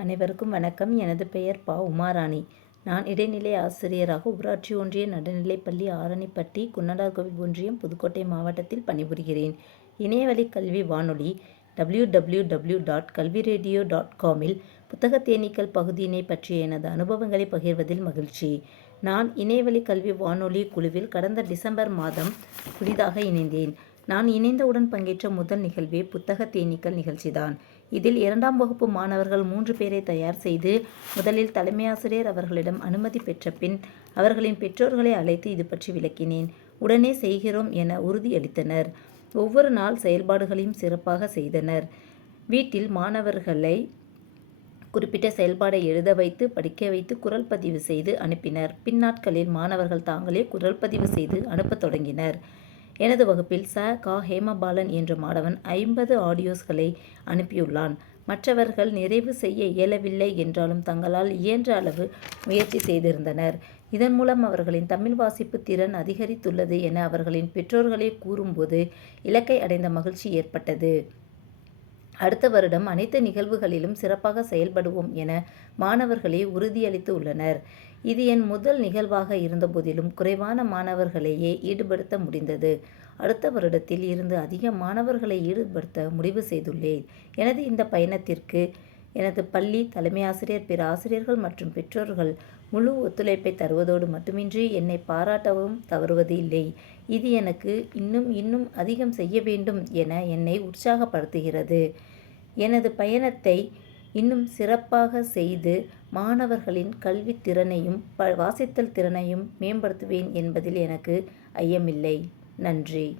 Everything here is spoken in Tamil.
அனைவருக்கும் வணக்கம். எனது பெயர் பா. உமாராணி. நான் இடைநிலை ஆசிரியராக ஊராட்சி ஒன்றிய நடுநிலைப்பள்ளி ஆரணிப்பட்டி குன்னடார்கோவில் ஒன்றியம் புதுக்கோட்டை மாவட்டத்தில் பணிபுரிகிறேன். இணையவழி கல்வி வானொலி W W W dot Kalvi radio dot காமில் புத்தக தேனீக்கள் பகுதியினை பற்றிய எனது அனுபவங்களை பகிர்வதில் மகிழ்ச்சி. நான் இணையவழி கல்வி வானொலி குழுவில் கடந்த டிசம்பர் மாதம் புதிதாக இணைந்தேன். நான் இணைந்தவுடன் பங்கேற்ற முதல் நிகழ்வே புத்தக தேனீக்கள் நிகழ்ச்சிதான். இதில் இரண்டாம் வகுப்பு மாணவர்கள் மூன்று பேரை தயார் செய்து முதலில் தலைமை ஆசிரியர் அவர்களிடம் அனுமதி பெற்ற பின் அவர்களின் பெற்றோர்களை அழைத்து இது பற்றி விளக்கினேன். உடனே செய்கிறோம் என உறுதியளித்தனர். ஒவ்வொரு நாள் செயல்பாடுகளையும் சிறப்பாக செய்தனர். வீட்டில் மாணவர்களை குறிப்பிட்ட செயல்பாடை எழுத வைத்து படிக்க வைத்து குரல் பதிவு செய்து அனுப்பினர். பின்னாட்களில் மாணவர்கள் தாங்களே குரல் பதிவு செய்து அனுப்பத் தொடங்கினர். எனது வகுப்பில் ச. கா. ஹேமபாலன் என்ற மாணவன் ஐம்பது ஆடியோஸ்களை அனுப்பியுள்ளான். மற்றவர்கள் நிறைவு செய்ய இயலவில்லை என்றாலும் தங்களால் இயன்ற அளவு முயற்சி செய்திருந்தனர். இதன் மூலம் அவர்களின் தமிழ் வாசிப்பு திறன் அதிகரித்துள்ளது என அவர்களின் பெற்றோர்களே கூறும்போது இலக்கை அடைந்த மகிழ்ச்சி ஏற்பட்டது. அடுத்த வருடம் அனைத்து நிகழ்வுகளிலும் சிறப்பாக செயல்படுவோம் என மாணவர்களே உறுதியளித்து உள்ளனர். இது என் முதல் நிகழ்வாக இருந்தபோதிலும் குறைவான மாணவர்களையே ஈடுபடுத்த முடிந்தது. அடுத்த வருடத்தில் இருந்து அதிக மாணவர்களை ஈடுபடுத்த முடிவு செய்துள்ளேன். எனது இந்த பயணத்திற்கு எனது பள்ளி தலைமை ஆசிரியர் பிற ஆசிரியர்கள் மற்றும் பெற்றோர்கள் முழு ஒத்துழைப்பை தருவதோடு மட்டுமின்றி என்னை பாராட்டவும் தவறுவது இல்லை. இது எனக்கு இன்னும் இன்னும் அதிகம் செய்ய வேண்டும் என என்னை உற்சாகப்படுத்துகிறது. எனது பயணத்தை இன்னும் சிறப்பாக செய்து மாணவர்களின் கல்வி திறனையும் ப வாசித்தல் திறனையும் மேம்படுத்துவேன் என்பதில் எனக்கு ஐயமில்லை. நன்றி.